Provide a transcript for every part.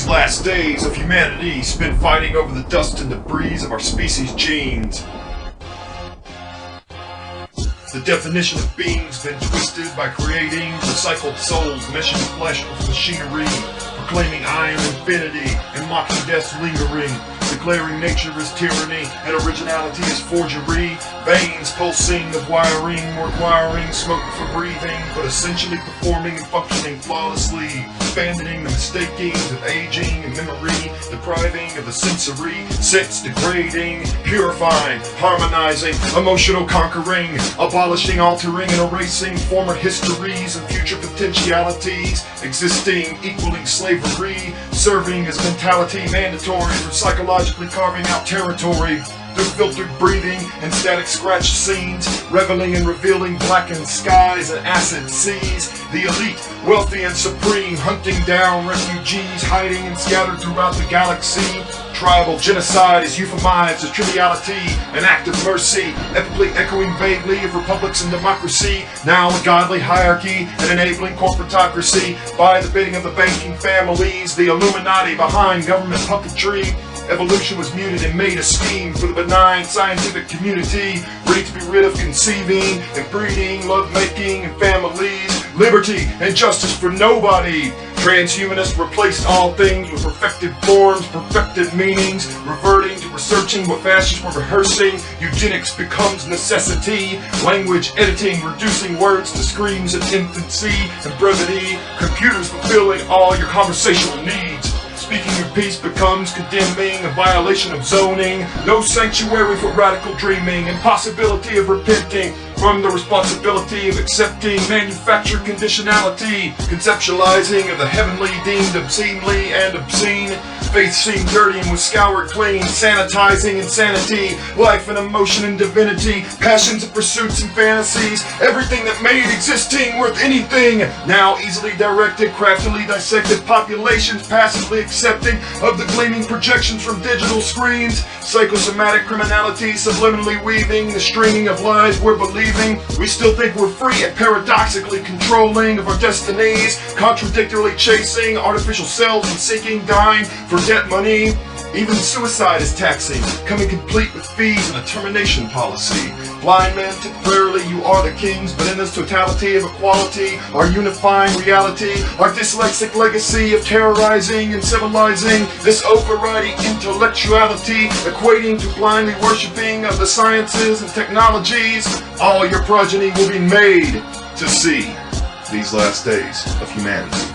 These last days of humanity spent fighting over the dust and debris of our species' genes. The definition of being's been twisted by creating recycled souls, meshing flesh with machinery, proclaiming I am infinity and mocking death's lingering, declaring nature is tyranny and originality is forgery, veins pulsing of wiring, requiring smoke for breathing, but essentially performing and functioning flawlessly, abandoning the mistakings of aging and memory, depriving of the sensory sense, degrading, purifying, harmonizing, emotional conquering, abolishing, altering, and erasing former histories and future potentialities, existing, equaling slavery, serving as mentality mandatory for psychologically carving out territory. Through filtered breathing and static scratched scenes, reveling and revealing blackened skies and acid seas, the elite, wealthy and supreme, hunting down refugees hiding and scattered throughout the galaxy. Tribal genocide is euphemized as triviality, an act of mercy, epically echoing vaguely of republics and democracy, now a godly hierarchy and enabling corporatocracy, by the bidding of the banking families, the Illuminati behind government puppetry. Evolution was muted and made a scheme for the benign scientific community, ready to be rid of conceiving and breeding, love-making and families, liberty and justice for nobody. Transhumanists replaced all things with perfected forms, perfected meanings, reverting to researching what fascists were rehearsing. Eugenics becomes necessity, language editing, reducing words to screams of infancy and brevity, computers fulfilling all your conversational needs. Speaking your piece becomes condemning, a violation of zoning, no sanctuary for radical dreaming, impossibility of repenting from the responsibility of accepting manufactured conditionality, conceptualizing of the heavenly deemed obscenely and obscene, faith seemed dirty and was scoured clean, sanitizing insanity, life and emotion and divinity, passions and pursuits and fantasies, everything that made existing worth anything, now easily directed, craftily dissected, populations passively accepting of the gleaming projections from digital screens, psychosomatic criminality subliminally weaving the stringing of lies we're believing. We still think we're free and paradoxically controlling of our destinies, contradictorily chasing artificial selves and seeking dying for debt money. Even suicide is taxing, coming complete with fees and a termination policy. Blind men, temporarily you are the kings, but in this totality of equality, our unifying reality, our dyslexic legacy of terrorizing and civilizing, this overriding intellectuality, equating to blindly worshipping of the sciences and technologies, all your progeny will be made to see these last days of humanity.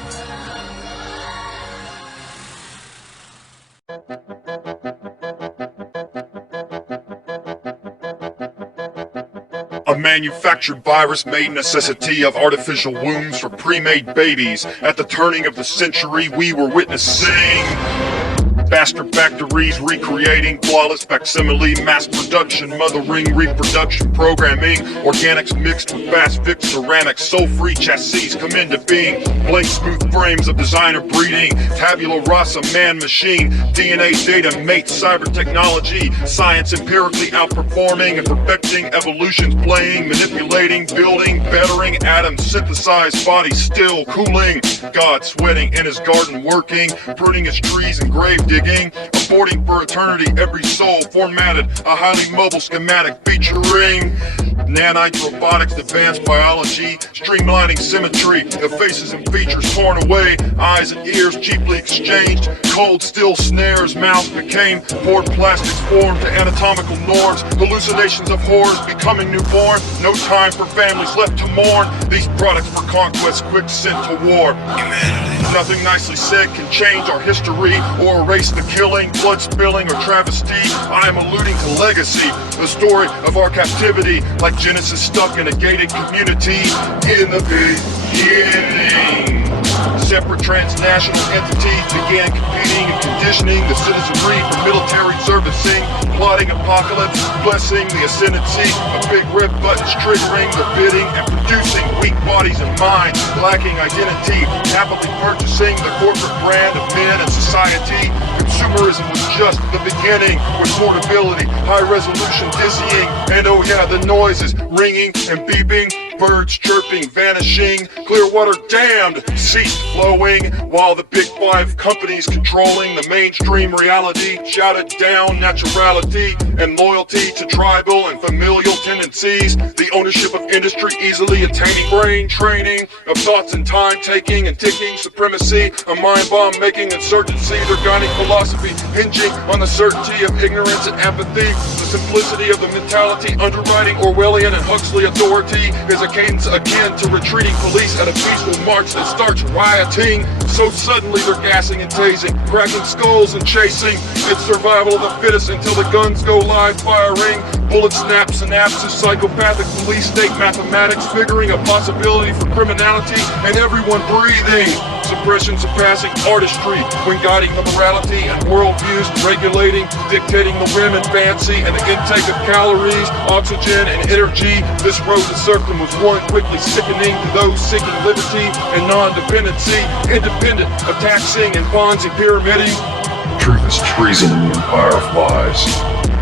A manufactured virus made necessity of artificial wombs for pre-made babies. At the turning of the century, we were witnessing bastard factories recreating flawless facsimile, mass production, mothering, reproduction, programming, organics mixed with fast fix ceramics, soul-free chassis come into being, blank smooth frames of designer breeding, tabula rasa man-machine, DNA data mate, cyber technology, science empirically outperforming and perfecting, evolution's playing, manipulating, building, bettering, atoms synthesized, bodies still cooling, God sweating in his garden working, pruning his trees and grave digging, aborting for eternity every soul, formatted a highly mobile schematic featuring nanites, robotics, advanced biology, streamlining symmetry of faces and features torn away, eyes and ears cheaply exchanged, cold steel snares, mouths became poured plastics formed to anatomical norms, hallucinations of horrors becoming newborn, no time for families left to mourn, these products for conquest quick sent to war. Nothing nicely said can change our history or erase the killing, blood spilling, or travesty. I am alluding to legacy, the story of our captivity, like Genesis stuck in a gated community in the beginning. Separate transnational entities began competing and conditioning the citizenry for military servicing, plotting apocalypse, blessing the ascendancy of big red buttons triggering the bidding and producing weak bodies and minds, lacking identity, happily purchasing the corporate brand of men and society. Consumerism was just the beginning, with portability, high resolution dizzying, and oh yeah, the noises ringing and beeping, birds chirping, vanishing, clear water damned, ceased flowing, while the big five companies controlling the mainstream reality shouted down naturality and loyalty to tribal and familial tendencies, the ownership of industry easily attaining brain training of thoughts and time taking and ticking supremacy, a mind bomb making insurgency, their guiding philosophy hinging on the certainty of ignorance and apathy, the simplicity of the mentality underwriting Orwellian and Huxley authority is a cadence akin to retreating police at a peaceful march that starts rioting. So suddenly they're gassing and tasing, cracking skulls and chasing. It's survival of the fittest until the guns go live firing. Bullet snaps, synapses, psychopathic police state mathematics, figuring a possibility for criminality and everyone breathing. Suppression surpassing artistry when guiding the morality and worldviews, regulating, dictating the whim and fancy and the intake of calories, oxygen and energy. This road to serfdom was one quickly sickening to those seeking liberty and non-dependency, independent of taxing and Ponzi pyramiding. Truth is treason in the empire of lies.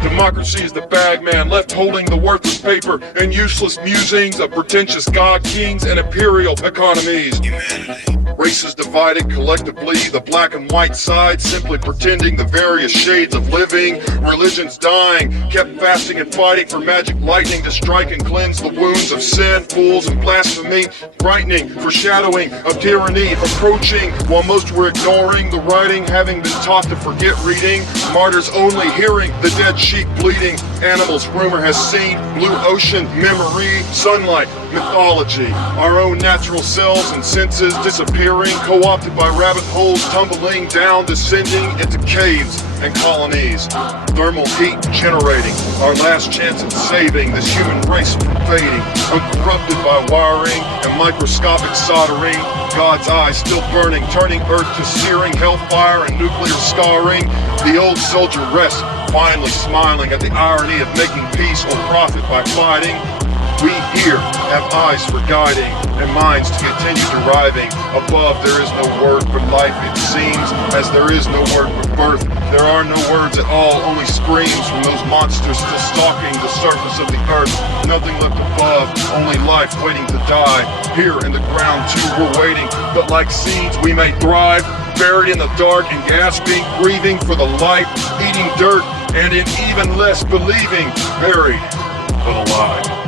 Democracy is the bagman left holding the worthless paper and useless musings of pretentious god kings and imperial economies. Humanity. Races divided collectively, the black and white side simply pretending the various shades of living. Religions dying, kept fasting and fighting for magic lightning to strike and cleanse the wounds of sin, fools and blasphemy. Frightening, foreshadowing of tyranny approaching, while most were ignoring the writing, having been taught to forget reading. Martyrs only hearing the dead sheep bleeding. Animals rumor has seen, blue ocean, memory, sunlight, mythology. Our own natural selves and senses disappearing, co-opted by rabbit holes, tumbling down, descending into caves and colonies. Thermal heat generating, our last chance at saving this human race from fading, uncorrupted by wiring and microscopic soldering. God's eyes still burning, turning earth to searing hellfire and nuclear scarring. The old soldier rests, finally smiling at the irony of making peace or profit by fighting. We here have eyes for guiding and minds to continue deriving. Above there is no word for life, it seems, as there is no word for birth. There are no words at all, only screams from those monsters still stalking the surface of the earth. Nothing left above, only life waiting to die. Here in the ground too we're waiting, but like seeds we may thrive. Buried in the dark and gasping, grieving for the light, eating dirt, and in even less believing, buried but alive.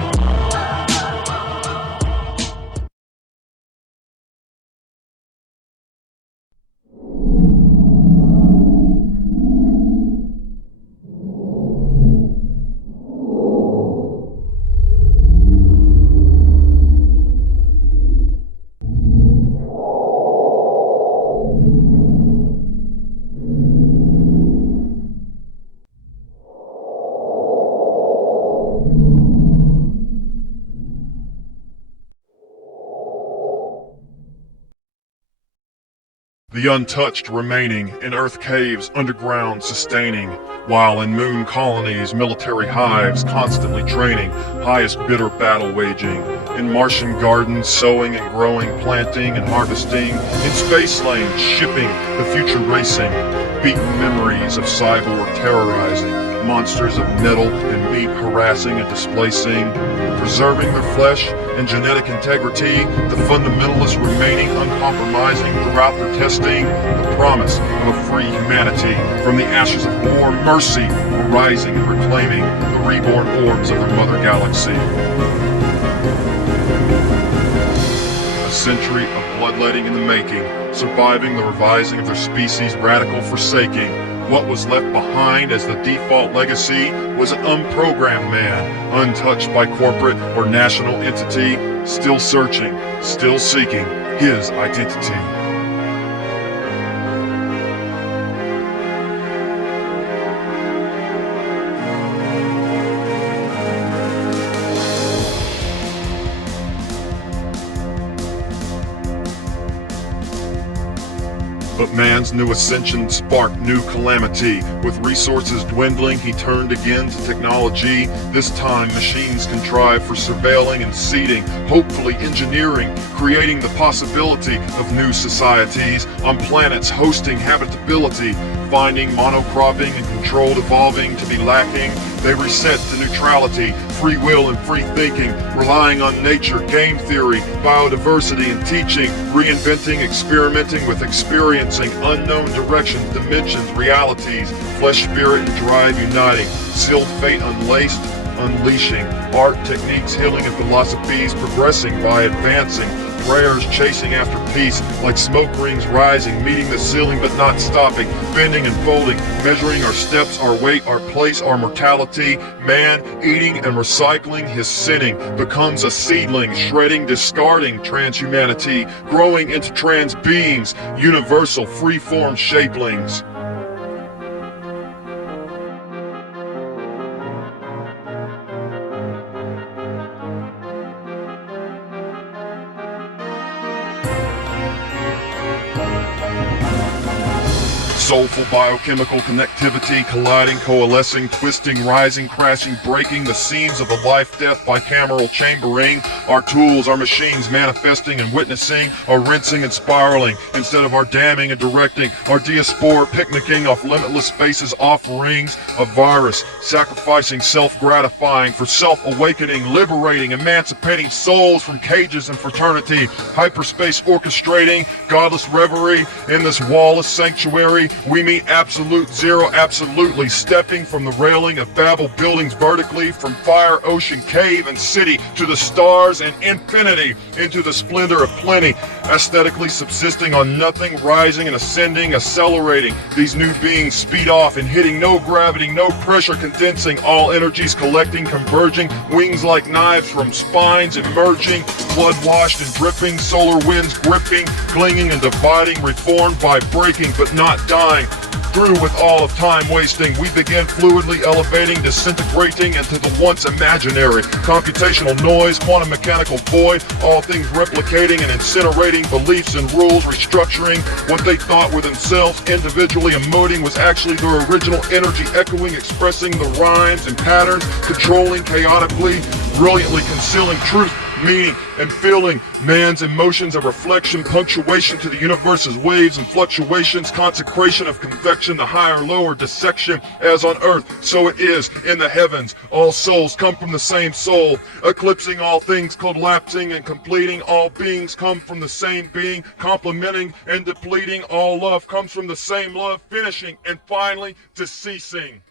The untouched remaining in earth caves underground sustaining, while in moon colonies military hives constantly training, highest bitter battle waging, in Martian gardens sowing and growing, planting and harvesting, in space lanes shipping, the future racing, beaten memories of cyborg terrorizing, monsters of metal and meat harassing and displacing, preserving their flesh and genetic integrity, the fundamentalists remaining uncompromising throughout their testing, the promise of a free humanity, from the ashes of war, mercy, arising and reclaiming the reborn orbs of their mother galaxy. A century of bloodletting in the making, surviving the revising of their species' radical forsaking. What was left behind as the default legacy was an unprogrammed man, untouched by corporate or national entity, still searching, still seeking his identity. But man's new ascension sparked new calamity. With resources dwindling, he turned again to technology. This time, machines contrived for surveilling and seeding, hopefully engineering, creating the possibility of new societies on planets hosting habitability. Finding monocropping and controlled evolving to be lacking, they reset to neutrality, free will and free thinking, relying on nature, game theory, biodiversity and teaching, reinventing, experimenting with experiencing unknown directions, dimensions, realities, flesh, spirit, and drive uniting, sealed fate unlaced, unleashing, art, techniques, healing, and philosophies progressing by advancing, prayers chasing after peace, like smoke rings rising, meeting the ceiling but not stopping, bending and folding, measuring our steps, our weight, our place, our mortality, man eating and recycling his sinning, becomes a seedling, shredding, discarding transhumanity, growing into trans beings, universal free-form shapelings. Soulful biochemical connectivity, colliding, coalescing, twisting, rising, crashing, breaking the seams of a life-death bicameral chambering. Our tools, our machines manifesting and witnessing, our rinsing and spiraling, instead of our damming and directing, our diaspora picnicking off limitless spaces, offerings of virus, sacrificing, self-gratifying, for self-awakening, liberating, emancipating souls from cages and fraternity, hyperspace orchestrating, godless reverie in this wall-less sanctuary. We meet absolute zero, absolutely, stepping from the railing of Babel buildings vertically, from fire, ocean, cave, and city, to the stars and infinity, into the splendor of plenty, aesthetically subsisting on nothing, rising and ascending, accelerating. These new beings speed off and hitting no gravity, no pressure, condensing, all energies collecting, converging, wings like knives from spines emerging, blood washed and dripping, solar winds gripping, clinging and dividing, reformed by breaking but not dying. Through with all of time wasting, we begin fluidly elevating, disintegrating into the once imaginary. Computational noise, quantum mechanical void, all things replicating and incinerating, beliefs and rules restructuring. What they thought were themselves individually emoting was actually their original energy echoing, expressing the rhymes and patterns, controlling chaotically, brilliantly concealing truth, meaning and feeling, man's emotions, a reflection, punctuation to the universe's waves and fluctuations, consecration of confection, the higher, lower dissection, as on earth, so it is in the heavens. All souls come from the same soul, eclipsing all things, collapsing and completing. All beings come from the same being, complementing and depleting. All love comes from the same love, finishing and finally deceasing.